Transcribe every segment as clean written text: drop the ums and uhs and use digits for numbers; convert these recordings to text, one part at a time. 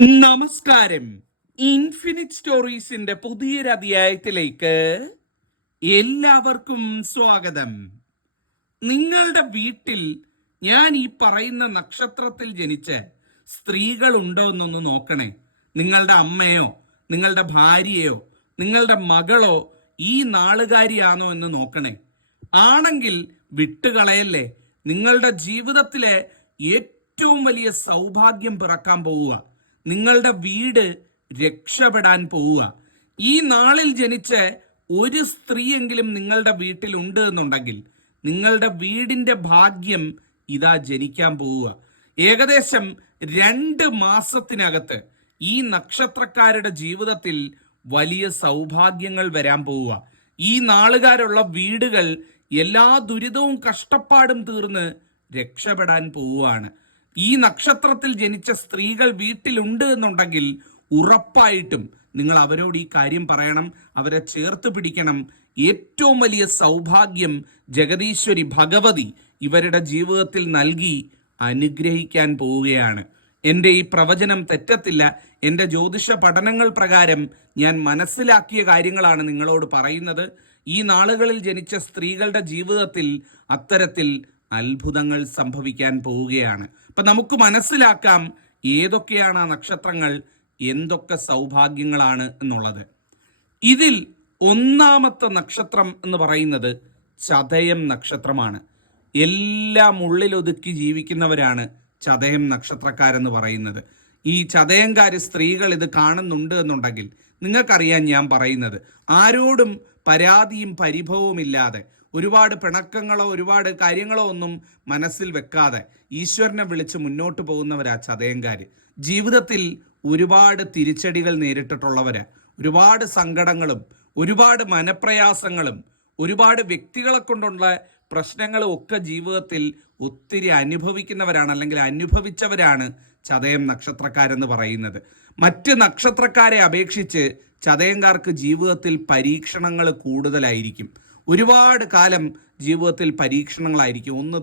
നമസ്കാരം. ഇൻഫിനിറ്റ് സ്റ്റോറീസിന്റെ പുതിയൊരു അധ്യായത്തിലേക്ക് എല്ലാവർക്കും സ്വാഗതം. നിങ്ങളുടെ വീട്ടിൽ ഞാൻ ഈ പറയുന്ന നക്ഷത്രത്തിൽ ജനിച്ച സ്ത്രീകൾ ഉണ്ടോ എന്നൊന്ന് നോക്കണേ. നിങ്ങളുടെ അമ്മയോ നിങ്ങളുടെ ഭാര്യയോ നിങ്ങളുടെ മകളോ ഈ നാളുകാരിയാണോ എന്ന് നോക്കണേ. ആണെങ്കിൽ വിട്ടുകളയല്ലേ. നിങ്ങളുടെ ജീവിതത്തിലെ ഏറ്റവും വലിയ സൗഭാഗ്യം പിറക്കാൻ പോവുക. നിങ്ങളുടെ വീട് രക്ഷപ്പെടാൻ പോവുക. ഈ നാളിൽ ജനിച്ച ഒരു സ്ത്രീയെങ്കിലും നിങ്ങളുടെ വീട്ടിൽ ഉണ്ട് എന്നുണ്ടെങ്കിൽ നിങ്ങളുടെ വീടിന്റെ ഭാഗ്യം ഇതാ ജനിക്കാൻ പോവുക. ഏകദേശം 2 മാസത്തിനകത്ത് ഈ നക്ഷത്രക്കാരുടെ ജീവിതത്തിൽ വലിയ സൗഭാഗ്യങ്ങൾ വരാൻ പോവുക. ഈ നാളുകാരുള്ള വീടുകൾ എല്ലാ ദുരിതവും കഷ്ടപ്പാടും തീർന്ന് രക്ഷപ്പെടാൻ പോവുകയാണ്. ഈ നക്ഷത്രത്തിൽ ജനിച്ച സ്ത്രീകൾ വീട്ടിലുണ്ട് എന്നുണ്ടെങ്കിൽ ഉറപ്പായിട്ടും നിങ്ങൾ അവരോട് ഈ കാര്യം പറയണം, അവരെ ചേർത്ത് പിടിക്കണം. ഏറ്റവും വലിയ സൗഭാഗ്യം ജഗദീശ്വരി ഭഗവതി ഇവരുടെ ജീവിതത്തിൽ നൽകി അനുഗ്രഹിക്കാൻ പോവുകയാണ്. എൻ്റെ ഈ പ്രവചനം തെറ്റത്തില്ല. എൻ്റെ ജ്യോതിഷ പഠനങ്ങൾ പ്രകാരം ഞാൻ മനസ്സിലാക്കിയ കാര്യങ്ങളാണ് നിങ്ങളോട് പറയുന്നത്. ഈ നാളുകളിൽ ജനിച്ച സ്ത്രീകളുടെ ജീവിതത്തിൽ അത്തരത്തിൽ അത്ഭുതങ്ങൾ സംഭവിക്കാൻ പോവുകയാണ്. അപ്പൊ നമുക്ക് മനസ്സിലാക്കാം ഏതൊക്കെയാണ് ആ നക്ഷത്രങ്ങൾ, എന്തൊക്കെ സൗഭാഗ്യങ്ങളാണ് എന്നുള്ളത്. ഇതിൽ ഒന്നാമത്തെ നക്ഷത്രം എന്ന് പറയുന്നത് ചതയം നക്ഷത്രമാണ്. എല്ലാം ഉള്ളിലൊതുക്കി ജീവിക്കുന്നവരാണ് ചതയം നക്ഷത്രക്കാരെന്ന് പറയുന്നത്. ഈ ചതയംകാര് സ്ത്രീകൾ ഇത് കാണുന്നുണ്ട് എന്നുണ്ടെങ്കിൽ നിങ്ങൾക്കറിയാൻ ഞാൻ പറയുന്നത്, ആരോടും പരാതിയും പരിഭവവും ഇല്ലാതെ, ഒരുപാട് പിണക്കങ്ങളോ ഒരുപാട് കാര്യങ്ങളോ ഒന്നും മനസ്സിൽ വെക്കാതെ ഈശ്വരനെ വിളിച്ച് മുന്നോട്ട് പോകുന്നവരാ ചതയംകാര്. ജീവിതത്തിൽ ഒരുപാട് തിരിച്ചടികൾ നേരിട്ടിട്ടുള്ളവരാ. ഒരുപാട് സങ്കടങ്ങളും ഒരുപാട് മനപ്രയാസങ്ങളും ഒരുപാട് വ്യക്തികളെ കൊണ്ടുള്ള പ്രശ്നങ്ങളും ഒക്കെ ജീവിതത്തിൽ ഒത്തിരി അനുഭവിക്കുന്നവരാണ്, അല്ലെങ്കിൽ അനുഭവിച്ചവരാണ് ചതയം നക്ഷത്രക്കാരെന്ന് പറയുന്നത്. മറ്റ് നക്ഷത്രക്കാരെ അപേക്ഷിച്ച് ചതയംകാർക്ക് ജീവിതത്തിൽ പരീക്ഷണങ്ങൾ കൂടുതലായിരിക്കും. ഒരുപാട് കാലം ജീവിതത്തിൽ പരീക്ഷണങ്ങളായിരിക്കും. ഒന്ന്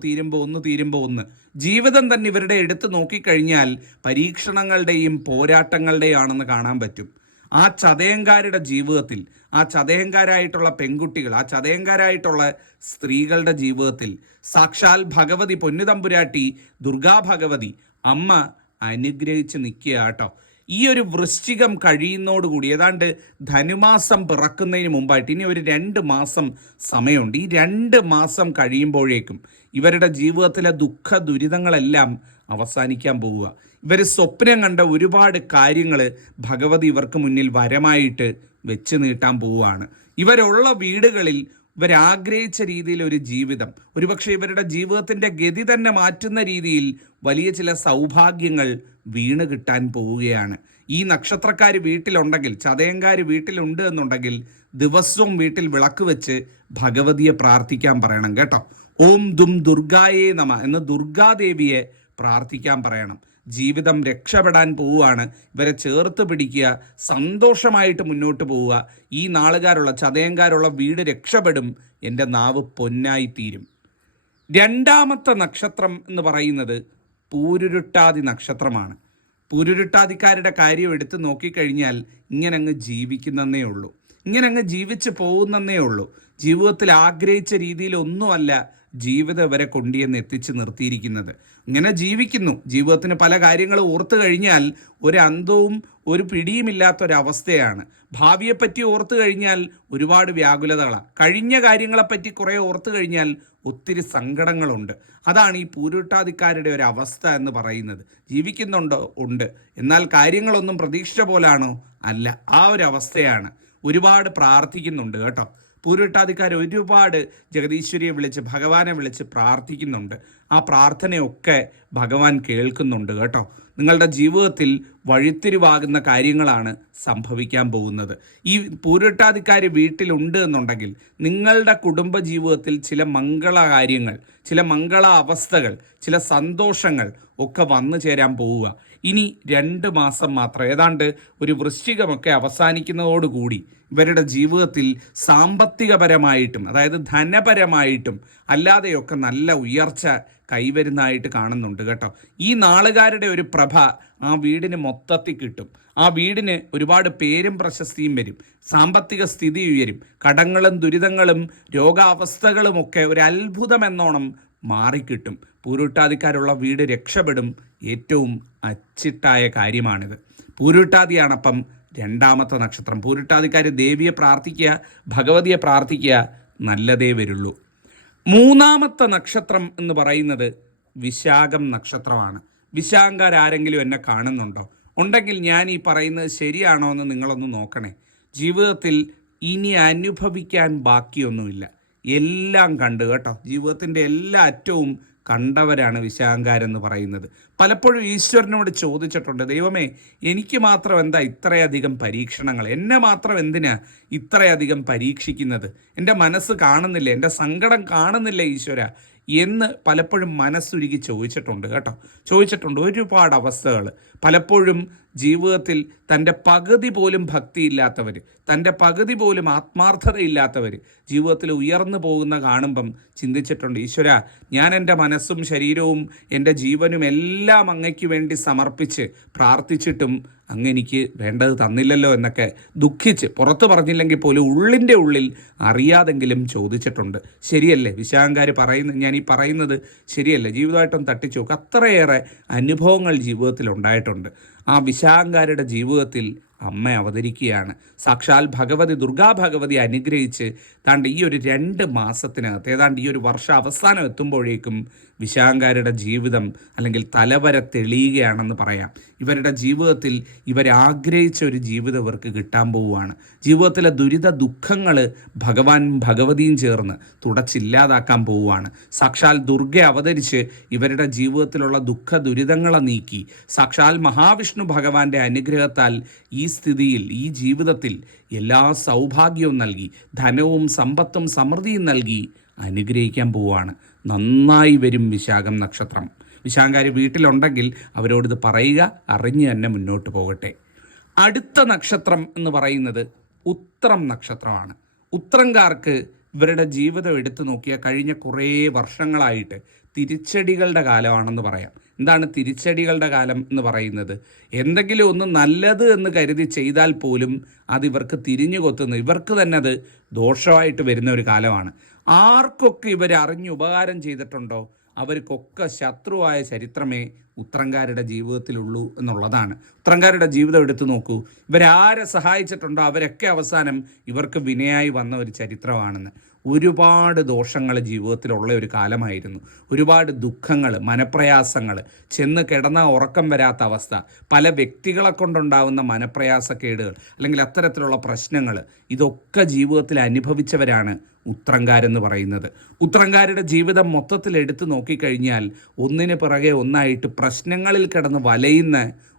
തീരുമ്പോൾ ഒന്ന്. ജീവിതം തന്നെ ഇവരുടെ എടുത്ത് നോക്കിക്കഴിഞ്ഞാൽ പരീക്ഷണങ്ങളുടെയും പോരാട്ടങ്ങളുടെയും ആണെന്ന് കാണാൻ പറ്റും. ആ ചതയംകാരുടെ ജീവിതത്തിൽ, ആ ചതയംകാരായിട്ടുള്ള പെൺകുട്ടികൾ, ആ ചതയംകാരായിട്ടുള്ള സ്ത്രീകളുടെ ജീവിതത്തിൽ സാക്ഷാൽ ഭഗവതി പൊന്നുതമ്പുരാട്ടി ദുർഗാ ഭഗവതി അമ്മ അനുഗ്രഹിച്ച് നിൽക്കുക കേട്ടോ. ഈ ഒരു വൃശ്ചികം കഴിയുന്നതോടുകൂടി, ഏതാണ്ട് ധനുമാസം പിറക്കുന്നതിന് മുമ്പായിട്ട് ഇനി ഒരു 2 മാസം സമയമുണ്ട്. ഈ 2 മാസം കഴിയുമ്പോഴേക്കും ഇവരുടെ ജീവിതത്തിലെ ദുഃഖ ദുരിതങ്ങളെല്ലാം അവസാനിക്കാൻ പോവുക. ഇവർ സ്വപ്നം കണ്ട ഒരുപാട് കാര്യങ്ങൾ ഭഗവതി ഇവർക്ക് മുന്നിൽ വരമായിട്ട് വെച്ച് നീട്ടാൻ പോവുകയാണ്. ഇവരുള്ള വീടുകളിൽ ഇവരാഗ്രഹിച്ച രീതിയിൽ ഒരു ജീവിതം, ഒരുപക്ഷെ ഇവരുടെ ജീവിതത്തിൻ്റെ ഗതി തന്നെ മാറ്റുന്ന രീതിയിൽ വലിയ ചില സൗഭാഗ്യങ്ങൾ വീണ് കിട്ടാൻ പോവുകയാണ്. ഈ നക്ഷത്രക്കാർ വീട്ടിലുണ്ടെങ്കിൽ, ചതയംകാർ വീട്ടിലുണ്ട് എന്നുണ്ടെങ്കിൽ ദിവസവും വീട്ടിൽ വിളക്ക് വെച്ച് ഭഗവതിയെ പ്രാർത്ഥിക്കാൻ പറയണം കേട്ടോ. ഓം ദും ദുർഗായേ നമ എന്ന് ദുർഗാദേവിയെ പ്രാർത്ഥിക്കാൻ പറയണം. ജീവിതം രക്ഷപ്പെടാൻ പോവുകയാണ്. ഇവരെ ചേർത്ത് പിടിക്കുക, സന്തോഷമായിട്ട് മുന്നോട്ട് പോവുക. ഈ നാളുകാരുള്ള ചതയംകാരുള്ള വീട് രക്ഷപ്പെടും. എൻ്റെ നാവ് പൊന്നായി തീരും. 2ാമത്തെ നക്ഷത്രം എന്ന് പറയുന്നത് പൂരുരുട്ടാതി നക്ഷത്രമാണ്. പൂരുരുട്ടാതിക്കാരുടെ കാര്യം എടുത്ത് നോക്കിക്കഴിഞ്ഞാൽ ഇങ്ങനെ അങ്ങ് ജീവിക്കുന്നതേ ഉള്ളൂ, ഇങ്ങനെ അങ്ങ് ജീവിച്ച് പോകുന്നതേ ഉള്ളൂ. ജീവിതത്തിൽ ആഗ്രഹിച്ച രീതിയിലൊന്നുമല്ല ജീവിതം ഇവരെ കൊണ്ടുവന്ന് എത്തിച്ച് നിർത്തിയിരിക്കുന്നത്. ഇങ്ങനെ ജീവിക്കുന്നു. ജീവിതത്തിന് പല കാര്യങ്ങൾ ഓർത്തു കഴിഞ്ഞാൽ ഒരു അന്തവും ഒരു പിടിയുമില്ലാത്തൊരവസ്ഥയാണ്. ഭാവിയെപ്പറ്റി ഓർത്തു കഴിഞ്ഞാൽ ഒരുപാട് വ്യാകുലതകളാണ്. കഴിഞ്ഞ കാര്യങ്ങളെപ്പറ്റി കുറേ ഓർത്തു കഴിഞ്ഞാൽ ഒത്തിരി സങ്കടങ്ങളുണ്ട്. അതാണ് ഈ പൂരുട്ടാതിക്കാരുടെ ഒരു അവസ്ഥ എന്ന് പറയുന്നത്. ജീവിക്കുന്നുണ്ടോ? ഉണ്ട്. എന്നാൽ കാര്യങ്ങളൊന്നും പ്രതീക്ഷിച്ച പോലാണോ? അല്ല. ആ ഒരു അവസ്ഥയാണ്. ഒരുപാട് പ്രാർത്ഥിക്കുന്നുണ്ട് കേട്ടോ. പൂരുട്ടാതിക്കാർ ഒരുപാട് ജഗദീശ്വരിയെ വിളിച്ച് ഭഗവാനെ വിളിച്ച് പ്രാർത്ഥിക്കുന്നുണ്ട്. ആ പ്രാർത്ഥനയൊക്കെ ഭഗവാൻ കേൾക്കുന്നുണ്ട് കേട്ടോ. നിങ്ങളുടെ ജീവിതത്തിൽ വഴിത്തിരിവാകുന്ന കാര്യങ്ങളാണ് സംഭവിക്കാൻ പോകുന്നത്. ഈ പൂരുട്ടാതിക്കാർ വീട്ടിലുണ്ട് എന്നുണ്ടെങ്കിൽ നിങ്ങളുടെ കുടുംബ ജീവിതത്തിൽ ചില മംഗളകാര്യങ്ങൾ, ചില മംഗള അവസ്ഥകൾ, ചില സന്തോഷങ്ങൾ ഒക്കെ വന്നു ചേരാൻ പോവുക. ഇനി 2 മാസം മാത്രം, ഏതാണ്ട് ഒരു വൃശ്ചികമൊക്കെ അവസാനിക്കുന്നതോടുകൂടി ഇവരുടെ ജീവിതത്തിൽ സാമ്പത്തികപരമായിട്ടും അതായത് ധനപരമായിട്ടും അല്ലാതെയൊക്കെ നല്ല ഉയർച്ച കൈവരുന്നതായിട്ട് കാണുന്നുണ്ട് കേട്ടോ. ഈ നാളുകാരുടെ ഒരു പ്രഭ ആ വീടിന് മൊത്തത്തിൽ കിട്ടും. ആ വീടിന് ഒരുപാട് പേരും പ്രശസ്തിയും വരും, സാമ്പത്തിക സ്ഥിതി ഉയരും, കടങ്ങളും ദുരിതങ്ങളും രോഗാവസ്ഥകളുമൊക്കെ ഒരു അത്ഭുതമെന്നോണം മാറിക്കിട്ടും. പൂരുട്ടാതിക്കാരുള്ള വീട് രക്ഷപ്പെടും. ഏറ്റവും അച്ചിട്ടായ കാര്യമാണിത്. പൂരുട്ടാതിയാണപ്പം 2ാമത്തെ നക്ഷത്രം. പൂരുട്ടാതിക്കാർ ദേവിയെ പ്രാർത്ഥിക്കുക, ഭഗവതിയെ പ്രാർത്ഥിക്കുക, നല്ലതേ വരുള്ളൂ. 3ാമത്തെ നക്ഷത്രം എന്ന് പറയുന്നത് വിശാഖം നക്ഷത്രമാണ്. വിശാഖക്കാരെങ്കിലും എന്നെ കാണുന്നുണ്ടോ? ഉണ്ടെങ്കിൽ ഞാൻ ഈ പറയുന്നത് ശരിയാണോ എന്ന് നിങ്ങളൊന്ന് നോക്കണേ. ജീവിതത്തിൽ ഇനി അനുഭവിക്കാൻ ബാക്കിയൊന്നുമില്ല, എല്ലാം കണ്ടു കേട്ടോ. ജീവിതത്തിൻ്റെ എല്ലാ അറ്റവും കണ്ടവരാണ് വിശാഖക്കാരെന്ന് പറയുന്നത്. പലപ്പോഴും ഈശ്വരനോട് ചോദിച്ചിട്ടുണ്ട്, ദൈവമേ എനിക്ക് മാത്രം എന്താ ഇത്രയധികം പരീക്ഷണങ്ങൾ, എന്നെ മാത്രം എന്തിനാ ഇത്രയധികം പരീക്ഷിക്കുന്നത്, എൻ്റെ മനസ്സ് കാണുന്നില്ല, എൻ്റെ സങ്കടം കാണുന്നില്ല ഈശ്വര എന്ന് പലപ്പോഴും മനസ്സുരുകി ചോദിച്ചിട്ടുണ്ട് കേട്ടോ. ചോദിച്ചിട്ടുണ്ട് ഒരുപാട് അവസ്ഥകൾ. പലപ്പോഴും ജീവിതത്തിൽ തൻ്റെ പകുതി പോലും ഭക്തിയില്ലാത്തവർ, തൻ്റെ പകുതി പോലും ആത്മാർത്ഥതയില്ലാത്തവർ ജീവിതത്തിൽ ഉയർന്നു പോകുന്ന കാണുമ്പം ചിന്തിച്ചിട്ടുണ്ട്, ഈശ്വര ഞാൻ എൻ്റെ മനസ്സും ശരീരവും എൻ്റെ ജീവനും എല്ലാം അങ്ങയ്ക്ക് വേണ്ടി സമർപ്പിച്ച് പ്രാർത്ഥിച്ചിട്ടും അങ്ങ് എനിക്ക് വേണ്ടത് തന്നില്ലല്ലോ എന്നൊക്കെ ദുഃഖിച്ച്, പുറത്ത് പറഞ്ഞില്ലെങ്കിൽ പോലും ഉള്ളിൻ്റെ ഉള്ളിൽ അറിയാതെങ്കിലും ചോദിച്ചിട്ടുണ്ട്. ശരിയല്ലേ വിശാഖക്കാർ പറയുന്നത്? ഞാൻ ഈ പറയുന്നത് ശരിയല്ലേ? ജീവിതമായിട്ടും തട്ടിച്ചു നോക്കുക. അത്രയേറെ അനുഭവങ്ങൾ ജീവിതത്തിൽ ഉണ്ടായിട്ടുണ്ട്. ആ വിശാഖക്കാരുടെ ജീവിതത്തിൽ അമ്മ അവതരിക്കുകയാണ്. സാക്ഷാൽ ഭഗവതി, ദുർഗാ ഭഗവതി അനുഗ്രഹിച്ച് താണ്ട് ഈ ഒരു 2 മാസത്തിനകത്ത്, ഏതാണ്ട് ഈ ഒരു വർഷം അവസാനം എത്തുമ്പോഴേക്കും വിശാഖക്കാരുടെ ജീവിതം അല്ലെങ്കിൽ തലവര തെളിയുകയാണെന്ന് പറയാം. ഇവരുടെ ജീവിതത്തിൽ ഇവരാഗ്രഹിച്ച ഒരു ജീവിതം ഇവർക്ക് കിട്ടാൻ പോവുകയാണ്. ജീവിതത്തിലെ ദുരിത ദുഃഖങ്ങൾ ഭഗവാൻ ഭഗവതിയും ചേർന്ന് തുടച്ചില്ലാതാക്കാൻ പോവുകയാണ്. സാക്ഷാൽ ദുർഗ അവതരിച്ച് ഇവരുടെ ജീവിതത്തിലുള്ള ദുഃഖ ദുരിതങ്ങളെ നീക്കി, സാക്ഷാൽ മഹാവിഷ്ണു ഭഗവാന്റെ അനുഗ്രഹത്താൽ ഈ സ്ഥിതിയിൽ, ഈ ജീവിതത്തിൽ എല്ലാ സൗഭാഗ്യവും നൽകി, ധനവും സമ്പത്തും സമൃദ്ധിയും നൽകി അനുഗ്രഹിക്കാൻ പോവുകയാണ്. നന്നായി വരും വിശാഖം നക്ഷത്രം. വിശാഖക്കാർ വീട്ടിലുണ്ടെങ്കിൽ അവരോടിത് പറയുക, അറിഞ്ഞ് തന്നെ മുന്നോട്ട് പോകട്ടെ. അടുത്ത നക്ഷത്രം എന്ന് പറയുന്നത് ഉത്രം നക്ഷത്രമാണ്. ഉത്രംകാർക്ക് ഇവരുടെ ജീവിതം എടുത്തു നോക്കിയാൽ കഴിഞ്ഞ കുറേ വർഷങ്ങളായിട്ട് തിരിച്ചടികളുടെ കാലമാണെന്ന് പറയാം. എന്താണ് തിരിച്ചടികളുടെ കാലം എന്ന് പറയുന്നത്? എന്തെങ്കിലും ഒന്ന് നല്ലത് എന്ന് കരുതി ചെയ്താൽ പോലും അതിവർക്ക് തിരിഞ്ഞു കൊത്തുന്നു, ഇവർക്ക് തന്നെ അത് ദോഷമായിട്ട് വരുന്ന ഒരു കാലമാണ്. ആർക്കൊക്കെ ഇവർ അറിഞ്ഞ് ഉപകാരം ചെയ്തിട്ടുണ്ടോ അവർക്കൊക്കെ ശത്രുവായ ചരിത്രമേ ഉത്രംകാരുടെ ജീവിതത്തിലുള്ളൂ എന്നുള്ളതാണ്. ഉത്രംകാരുടെ ജീവിതം എടുത്തു നോക്കൂ. ഇവരാരെ സഹായിച്ചിട്ടുണ്ടോ അവരൊക്കെ അവസാനം ഇവർക്ക് വിനയായി വന്ന ഒരു ചരിത്രമാണെന്ന്. ഒരുപാട് ദോഷങ്ങൾ ജീവിതത്തിലുള്ള ഒരു കാലമായിരുന്നു. ഒരുപാട് ദുഃഖങ്ങൾ, മനപ്രയാസങ്ങൾ, ചെന്ന് കിടന്ന ഉറക്കം വരാത്ത അവസ്ഥ, പല വ്യക്തികളെ കൊണ്ടുണ്ടാകുന്ന മനപ്രയാസക്കേടുകൾ അല്ലെങ്കിൽ അത്തരത്തിലുള്ള പ്രശ്നങ്ങൾ, ഇതൊക്കെ ജീവിതത്തിൽ അനുഭവിച്ചവരാണ് ഉത്രംകാരെന്ന് പറയുന്നത്. ഉത്രംകാരുടെ ജീവിതം മൊത്തത്തിൽ എടുത്തു നോക്കിക്കഴിഞ്ഞാൽ ഒന്നിന് പിറകെ ഒന്നായിട്ട് പ്രശ്നങ്ങളിൽ കിടന്ന് വലയുന്ന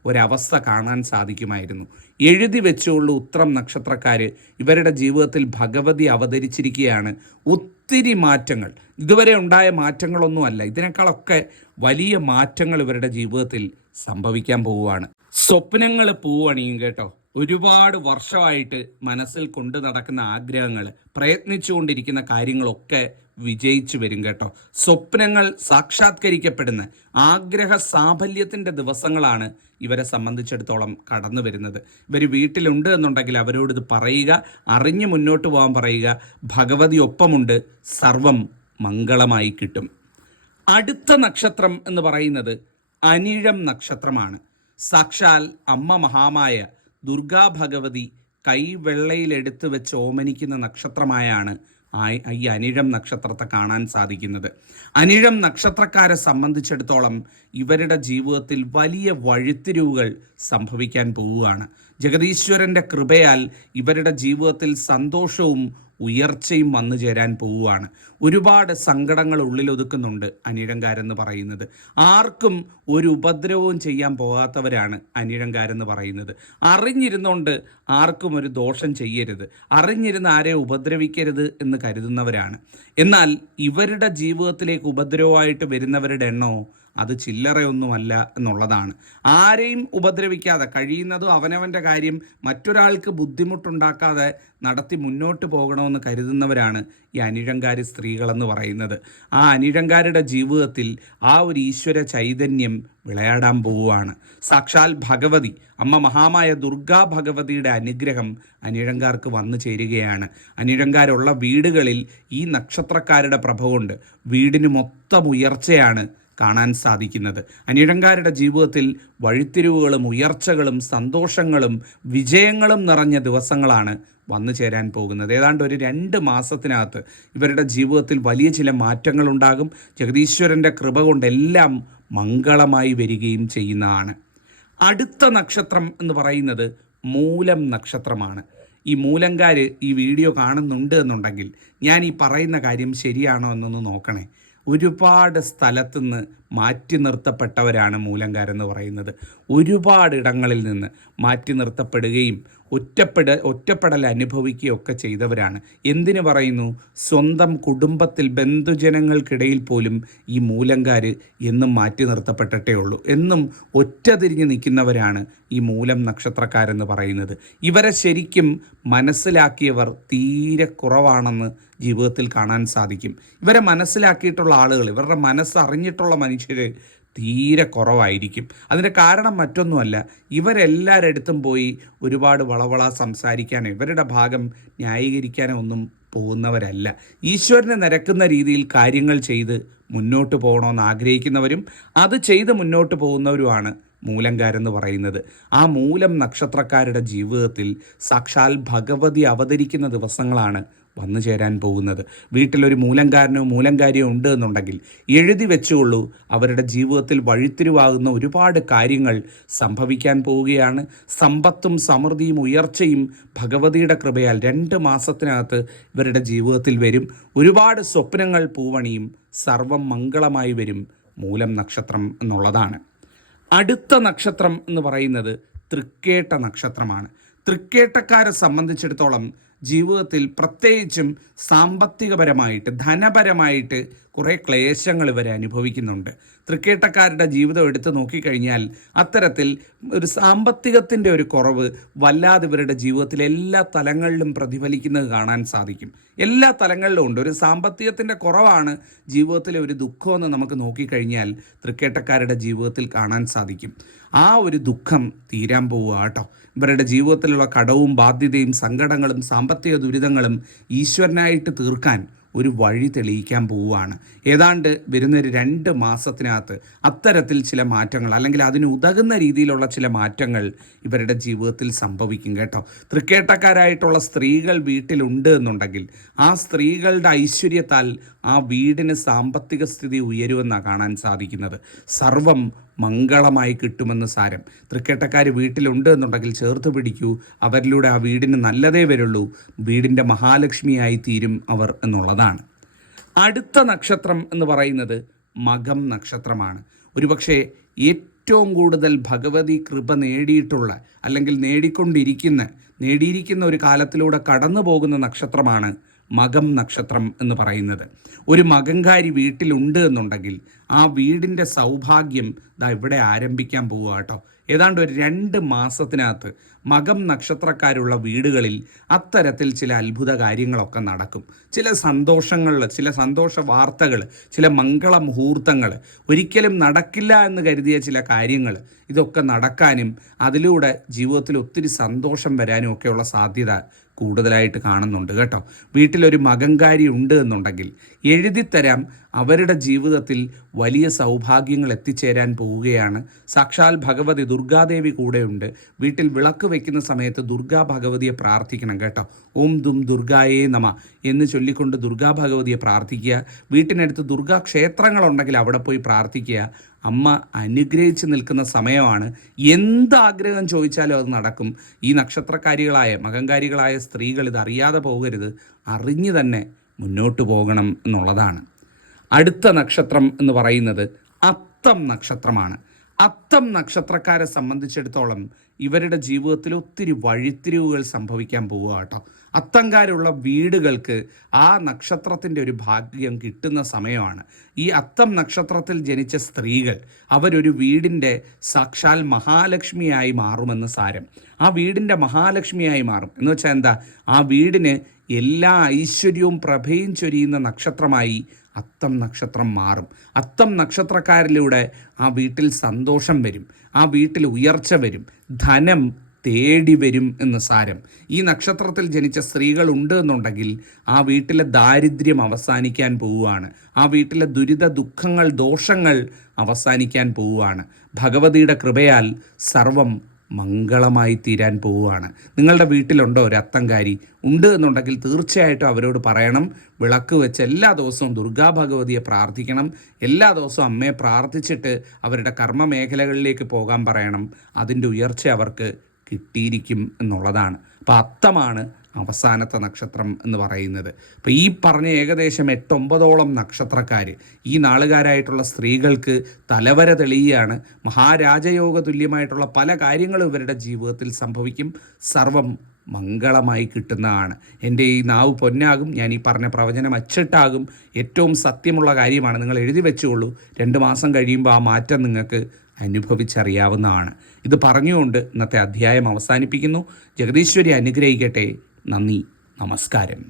ഒരവസ്ഥ കാണാൻ സാധിക്കുമായിരുന്നു. എഴുതി വെച്ചുള്ള ഉത്രം നക്ഷത്രക്കാർ ഇവരുടെ ജീവിതത്തിൽ ഭഗവതി അവതരിച്ചിരിക്കുകയാണ്. ഒത്തിരി മാറ്റങ്ങൾ, ഇതുവരെ ഉണ്ടായ മാറ്റങ്ങളൊന്നുമല്ല, ഇതിനേക്കാളൊക്കെ വലിയ മാറ്റങ്ങൾ ഇവരുടെ ജീവിതത്തിൽ സംഭവിക്കാൻ പോവുകയാണ്. സ്വപ്നങ്ങൾ പൂവണിയും കേട്ടോ. ഒരുപാട് വർഷമായിട്ട് മനസ്സിൽ കൊണ്ടു നടക്കുന്ന ആഗ്രഹങ്ങൾ, പ്രയത്നിച്ചുകൊണ്ടിരിക്കുന്ന കാര്യങ്ങളൊക്കെ വിജയിച്ചു വരും കേട്ടോ. സ്വപ്നങ്ങൾ സാക്ഷാത്കരിക്കപ്പെടുന്ന ആഗ്രഹ സാഫല്യത്തിൻ്റെ ദിവസങ്ങളാണ് ഇവരെ സംബന്ധിച്ചിടത്തോളം കടന്നു വരുന്നത്. ഇവർ വീട്ടിലുണ്ട് എന്നുണ്ടെങ്കിൽ അവരോട് ഇത് പറയുക, അറിഞ്ഞ് മുന്നോട്ട് പോകാൻ പറയുക. ഭഗവതി ഒപ്പമുണ്ട്, സർവം മംഗളമായി കിട്ടും. അടുത്ത നക്ഷത്രം എന്ന് പറയുന്നത് അനിഴം നക്ഷത്രമാണ്. സാക്ഷാൽ അമ്മ മഹാമായ ദുർഗാ ഭഗവതി കൈവെള്ളയിലെടുത്ത് വെച്ച് ഓമനിക്കുന്ന നക്ഷത്രമായാണ് ഈ അനിഴം നക്ഷത്രത്തെ കാണാൻ സാധിക്കുന്നത്. അനിഴം നക്ഷത്രക്കാരെ സംബന്ധിച്ചിടത്തോളം ഇവരുടെ ജീവിതത്തിൽ വലിയ വഴിത്തിരിവുകൾ സംഭവിക്കാൻ പോവുകയാണ്. ജഗദീശ്വരൻ്റെ കൃപയാൽ ഇവരുടെ ജീവിതത്തിൽ സന്തോഷവും ഉയർച്ചയും വന്നു ചേരാൻ പോവുകയാണ്. ഒരുപാട് സങ്കടങ്ങൾ ഉള്ളിലൊതുക്കുന്നുണ്ട് അനിഴങ്കാരെന്ന് പറയുന്നത്. ആർക്കും ഒരു ഉപദ്രവവും ചെയ്യാൻ പോകാത്തവരാണ് അനിഴങ്കാരെന്ന് പറയുന്നത്. അറിഞ്ഞിരുന്നുകൊണ്ട് ആർക്കും ഒരു ദോഷം ചെയ്യരുത്, അറിഞ്ഞിരുന്ന് ആരെ ഉപദ്രവിക്കരുത് എന്ന് കരുതുന്നവരാണ്. എന്നാൽ ഇവരുടെ ജീവിതത്തിലേക്ക് ഉപദ്രവമായിട്ട് വരുന്നവരുടെ എണ്ണമോ അത് ചില്ലറയൊന്നുമല്ല എന്നുള്ളതാണ്. ആരെയും ഉപദ്രവിക്കാതെ, കഴിയുന്നതും അവനവൻ്റെ കാര്യം മറ്റൊരാൾക്ക് ബുദ്ധിമുട്ടുണ്ടാക്കാതെ നടത്തി മുന്നോട്ട് പോകണമെന്ന് കരുതുന്നവരാണ് ഈ അനിഴങ്കാരി സ്ത്രീകളെന്ന് പറയുന്നത്. ആ അനിഴങ്കാരുടെ ജീവിതത്തിൽ ആ ഒരു ഈശ്വര ചൈതന്യം വിളയാടാൻ പോവുകയാണ്. സാക്ഷാൽ ഭഗവതി, അമ്മ മഹാമായ ദുർഗാ ഭഗവതിയുടെ അനുഗ്രഹം അനിഴങ്കാർക്ക് വന്നു ചേരുകയാണ്. അനിഴങ്കാരുള്ള വീടുകളിൽ ഈ നക്ഷത്രക്കാരുടെ പ്രഭ കൊണ്ട് വീടിന് മൊത്തം ഉയർച്ചയാണ് കാണാൻ സാധിക്കുന്നത്. അനിഴങ്കാരുടെ ജീവിതത്തിൽ വഴിത്തിരിവുകളും ഉയർച്ചകളും സന്തോഷങ്ങളും വിജയങ്ങളും നിറഞ്ഞ ദിവസങ്ങളാണ് വന്നു ചേരാൻ പോകുന്നത്. ഏതാണ്ട് ഒരു 2 മാസത്തിനകത്ത് ഇവരുടെ ജീവിതത്തിൽ വലിയ ചില മാറ്റങ്ങളുണ്ടാകും. ജഗദീശ്വരൻ്റെ കൃപ കൊണ്ടെല്ലാം മംഗളമായി വരികയും ചെയ്യുന്നതാണ്. അടുത്ത നക്ഷത്രം എന്ന് പറയുന്നത് മൂലം നക്ഷത്രമാണ്. ഈ മൂലംകാർ ഈ വീഡിയോ കാണുന്നുണ്ട് എന്നുണ്ടെങ്കിൽ ഞാൻ ഈ പറയുന്ന കാര്യം ശരിയാണോ എന്നൊന്ന് നോക്കണേ. ഒരുപാട് സ്ഥലത്തുനിന്ന് മാറ്റി നിർത്തപ്പെട്ടവരാണ് മൂലംകാരെന്ന് പറയുന്നത്. ഒരുപാട് ഇടങ്ങളിൽ നിന്ന് മാറ്റി നിർത്തപ്പെടുകയും ഒറ്റപ്പെടൽ അനുഭവിക്കുകയൊക്കെ ചെയ്തവരാണ്. എന്തിനു പറയുന്നു? സ്വന്തം കുടുംബത്തിൽ ബന്ധുജനങ്ങൾക്കിടയിൽ പോലും ഈ മൂലംകാർ എന്നും മാറ്റി നിർത്തപ്പെട്ടിട്ടേ ഉള്ളൂ. എന്നും ഒറ്റതിരിഞ്ഞ് നിൽക്കുന്നവരാണ് ഈ മൂലം നക്ഷത്രക്കാരെന്ന് പറയുന്നത്. ഇവരെ ശരിക്കും മനസ്സിലാക്കിയവർ തീരെ കുറവാണെന്ന് ജീവിതത്തിൽ കാണാൻ സാധിക്കും. ഇവരെ മനസ്സിലാക്കിയിട്ടുള്ള ആളുകൾ, ഇവരുടെ മനസ്സറിഞ്ഞിട്ടുള്ള മനുഷ്യർ തീരെ കുറവായിരിക്കും. അതിൻ്റെ കാരണം മറ്റൊന്നുമല്ല, ഇവരെല്ലാവരടുത്തും പോയി ഒരുപാട് വളവള സംസാരിക്കാനോ ഇവരുടെ ഭാഗം ന്യായീകരിക്കാനോ ഒന്നും പോകുന്നവരല്ല. ഈശ്വരനെ നിരക്കുന്ന രീതിയിൽ കാര്യങ്ങൾ ചെയ്ത് മുന്നോട്ട് പോകണമെന്ന് ആഗ്രഹിക്കുന്നവരും അത് ചെയ്ത് മുന്നോട്ട് പോകുന്നവരുമാണ് മൂലംകാരെന്ന് പറയുന്നത്. ആ മൂലം നക്ഷത്രക്കാരുടെ ജീവിതത്തിൽ സാക്ഷാൽ ഭഗവതി അവതരിക്കുന്ന ദിവസങ്ങളാണ് വന്നു ചേരാൻ പോകുന്നത്. വീട്ടിലൊരു മൂലംകാരനോ മൂലംകാരിയോ ഉണ്ട് എന്നുണ്ടെങ്കിൽ എഴുതി വെച്ചുകൊള്ളൂ. അവരുടെ ജീവിതത്തിൽ വഴിത്തിരിവാകുന്ന ഒരുപാട് കാര്യങ്ങൾ സംഭവിക്കാൻ പോവുകയാണ്. സമ്പത്തും സമൃദ്ധിയും ഉയർച്ചയും ഭഗവതിയുടെ കൃപയാൽ 2 മാസത്തിനകത്ത് ഇവരുടെ ജീവിതത്തിൽ വരും. ഒരുപാട് സ്വപ്നങ്ങൾ പൂവണിയും. സർവം മംഗളമായി വരും മൂലം നക്ഷത്രം എന്നുള്ളതാണ്. അടുത്ത നക്ഷത്രം എന്ന് പറയുന്നത് തൃക്കേട്ട നക്ഷത്രമാണ്. തൃക്കേട്ടക്കാരെ സംബന്ധിച്ചിടത്തോളം ജീവിതത്തിൽ പ്രത്യേകിച്ചും സാമ്പത്തികപരമായിട്ട് ധനപരമായിട്ട് കുറേ ക്ലേശങ്ങൾ ഇവരെ അനുഭവിക്കുന്നുണ്ട്. തൃക്കേട്ടക്കാരുടെ ജീവിതം എടുത്ത് നോക്കിക്കഴിഞ്ഞാൽ അത്തരത്തിൽ ഒരു സാമ്പത്തികത്തിൻ്റെ ഒരു കുറവ് വല്ലാതെ ഇവരുടെ ജീവിതത്തിൽ എല്ലാ തലങ്ങളിലും പ്രതിഫലിക്കുന്നത് കാണാൻ സാധിക്കും. എല്ലാ തലങ്ങളിലും ഉണ്ട്. ഒരു സാമ്പത്തികത്തിൻ്റെ കുറവാണ് ജീവിതത്തിലെ ഒരു ദുഃഖമെന്ന് നമുക്ക് നോക്കിക്കഴിഞ്ഞാൽ തൃക്കേട്ടക്കാരുടെ ജീവിതത്തിൽ കാണാൻ സാധിക്കും. ആ ഒരു ദുഃഖം തീരാൻ പോവുക കേട്ടോ. ഇവരുടെ ജീവിതത്തിലുള്ള കടവും ബാധ്യതയും സങ്കടങ്ങളും സാമ്പത്തിക ദുരിതങ്ങളും ഈശ്വരനായിട്ട് തീർക്കാൻ ഒരു വഴി തെളിയിക്കാൻ പോവുകയാണ്. ഏതാണ്ട് വരുന്നൊരു 2 മാസത്തിനകത്ത് അത്തരത്തിൽ ചില മാറ്റങ്ങൾ, അല്ലെങ്കിൽ അതിന് ഉതകുന്ന രീതിയിലുള്ള ചില മാറ്റങ്ങൾ ഇവരുടെ ജീവിതത്തിൽ സംഭവിക്കും കേട്ടോ. തൃക്കേട്ടക്കാരായിട്ടുള്ള സ്ത്രീകൾ വീട്ടിലുണ്ട് എന്നുണ്ടെങ്കിൽ ആ സ്ത്രീകളുടെ ഐശ്വര്യത്താൽ ആ വീടിന് സാമ്പത്തിക സ്ഥിതി ഉയരുമെന്നാണ് കാണാൻ സാധിക്കുന്നത്. സർവം മംഗളമായി കിട്ടുമെന്ന് സാരം. തൃക്കേട്ടക്കാർ വീട്ടിലുണ്ട് എന്നുണ്ടെങ്കിൽ ചേർത്ത് പിടിക്കൂ. അവരിലൂടെ ആ വീടിന് നല്ലതേ വരുള്ളൂ. വീടിൻ്റെ മഹാലക്ഷ്മിയായി തീരും അവർ എന്നുള്ളതാണ്. അടുത്ത നക്ഷത്രം എന്ന് പറയുന്നത് മകം നക്ഷത്രമാണ്. ഒരുപക്ഷെ ഏറ്റവും കൂടുതൽ ഭഗവതി കൃപ നേടിയിട്ടുള്ള, അല്ലെങ്കിൽ നേടിയിരിക്കുന്ന ഒരു കാലത്തിലൂടെ കടന്നു പോകുന്ന നക്ഷത്രമാണ് മകം നക്ഷത്രം എന്ന് പറയുന്നത്. ഒരു മകൻകാരി വീട്ടിലുണ്ട് എന്നുണ്ടെങ്കിൽ ആ വീടിൻ്റെ സൗഭാഗ്യം ഇവിടെ ആരംഭിക്കാൻ പോവുക കേട്ടോ. ഏതാണ്ട് ഒരു 2 മാസത്തിനകത്ത് മകം നക്ഷത്രക്കാരുള്ള വീടുകളിൽ അത്തരത്തിൽ ചില അത്ഭുത കാര്യങ്ങളൊക്കെ നടക്കും. ചില സന്തോഷ വാർത്തകൾ, ചില മംഗള മുഹൂർത്തങ്ങൾ, ഒരിക്കലും നടക്കില്ല എന്ന് കരുതിയ ചില കാര്യങ്ങൾ, ഇതൊക്കെ നടക്കാനും അതിലൂടെ ജീവിതത്തിൽ ഒത്തിരി സന്തോഷം വരാനും ഒക്കെയുള്ള സാധ്യത കൂടുതലായിട്ട് കാണുന്നുണ്ട് കേട്ടോ. വീട്ടിലൊരു മകൻകാരി ഉണ്ട് എന്നുണ്ടെങ്കിൽ എഴുതിത്തരാം, അവരുടെ ജീവിതത്തിൽ വലിയ സൗഭാഗ്യങ്ങൾ എത്തിച്ചേരാൻ പോവുകയാണ്. സാക്ഷാൽ ഭഗവതി ദുർഗാദേവി കൂടെയുണ്ട്. വീട്ടിൽ വിളക്ക് വയ്ക്കുന്ന സമയത്ത് ദുർഗാ ഭഗവതിയെ പ്രാർത്ഥിക്കണം കേട്ടോ. ഓം ദും ദുർഗായേ നമ എന്ന് ചൊല്ലിക്കൊണ്ട് ദുർഗാ ഭഗവതിയെ പ്രാർത്ഥിക്കുക. വീട്ടിനടുത്ത് ദുർഗാ ക്ഷേത്രങ്ങളുണ്ടെങ്കിൽ അവിടെ പോയി പ്രാർത്ഥിക്കുക. അമ്മ അനുഗ്രഹിച്ച് നിൽക്കുന്ന സമയമാണ്. എന്താഗ്രഹം ചോദിച്ചാലും അത് നടക്കും. ഈ മകൻകാരികളായ സ്ത്രീകൾ ഇതറിയാതെ പോകരുത്. അറിഞ്ഞു തന്നെ മുന്നോട്ട് പോകണം എന്നുള്ളതാണ്. അടുത്ത നക്ഷത്രം എന്ന് പറയുന്നത് അത്തം നക്ഷത്രമാണ്. അത്തം നക്ഷത്രക്കാരെ സംബന്ധിച്ചിടത്തോളം ഇവരുടെ ജീവിതത്തിൽ ഒത്തിരി വഴിത്തിരിവുകൾ സംഭവിക്കാൻ പോവുക കേട്ടോ. അത്തംകാരുള്ള വീടുകൾക്ക് ആ നക്ഷത്രത്തിൻ്റെ ഒരു ഭാഗ്യം കിട്ടുന്ന സമയമാണ്. ഈ അത്തം നക്ഷത്രത്തിൽ ജനിച്ച സ്ത്രീകൾ അവരൊരു വീടിൻ്റെ സാക്ഷാൽ മഹാലക്ഷ്മിയായി മാറുമെന്ന് സാരം. ആ വീടിൻ്റെ മഹാലക്ഷ്മിയായി മാറും എന്ന് വെച്ചാൽ എന്താ, ആ വീടിന് എല്ലാ ഐശ്വര്യവും പ്രഭയും ചൊരിയുന്ന നക്ഷത്രമായി അത്തം നക്ഷത്രം മാറും. അത്തം നക്ഷത്രക്കാരിലൂടെ ആ വീട്ടിൽ സന്തോഷം വരും, ആ വീട്ടിൽ ഉയർച്ച വരും, ധനം തേടി വരും എന്ന് സാരം. ഈ നക്ഷത്രത്തിൽ ജനിച്ച സ്ത്രീകൾ ഉണ്ട് എന്നുണ്ടെങ്കിൽ ആ വീട്ടിലെ ദാരിദ്ര്യം അവസാനിക്കാൻ പോവുകയാണ്, ആ വീട്ടിലെ ദുരിത ദുഃഖങ്ങൾ ദോഷങ്ങൾ അവസാനിക്കാൻ പോവുകയാണ്. ഭഗവതിയുടെ കൃപയാൽ സർവം മംഗളമായി തീരാൻ പോവുകയാണ്. നിങ്ങളുടെ വീട്ടിലുണ്ടോ ഒരു അത്തംകാരി? ഉണ്ട് എന്നുണ്ടെങ്കിൽ തീർച്ചയായിട്ടും അവരോട് പറയണം, വിളക്ക് വെച്ച് എല്ലാ ദിവസവും ദുർഗാ ഭഗവതിയെ പ്രാർത്ഥിക്കണം. എല്ലാ ദിവസവും അമ്മയെ പ്രാർത്ഥിച്ചിട്ട് അവരുടെ കർമ്മ മേഖലകളിലേക്ക് പോകാൻ പറയണം. അതിൻ്റെ ഉയർച്ച അവർക്ക് കിട്ടിയിരിക്കും എന്നുള്ളതാണ്. അപ്പോൾ അത്തമാണ് അവസാനത്തെ നക്ഷത്രം എന്ന് പറയുന്നത്. അപ്പോൾ ഈ പറഞ്ഞ ഏകദേശം 8-9ഓളം നക്ഷത്രക്കാർ, ഈ നാളുകാരായിട്ടുള്ള സ്ത്രീകൾക്ക് തലവര തെളിയുകയാണ്. മഹാരാജയോഗ തുല്യമായിട്ടുള്ള പല കാര്യങ്ങളും ഇവരുടെ ജീവിതത്തിൽ സംഭവിക്കും. സർവം മംഗളമായി കിട്ടുന്നതാണ്. എൻ്റെ ഈ നാവ് പൊന്നാകും, ഞാൻ ഈ പറഞ്ഞ പ്രവചനം അച്ചിട്ടാകും. ഏറ്റവും സത്യമുള്ള കാര്യമാണ്. നിങ്ങൾ എഴുതി വെച്ചുകൊള്ളൂ. 2 മാസം കഴിയുമ്പോൾ ആ മാറ്റം നിങ്ങൾക്ക് അനുഭവിച്ചറിയാവുന്നതാണ്. ഇത് പറഞ്ഞുകൊണ്ട് ഇന്നത്തെ അധ്യായം അവസാനിപ്പിക്കുന്നു. ജഗദീശ്വരി അനുഗ്രഹിക്കട്ടെ. നന്ദി, നമസ്കാരം.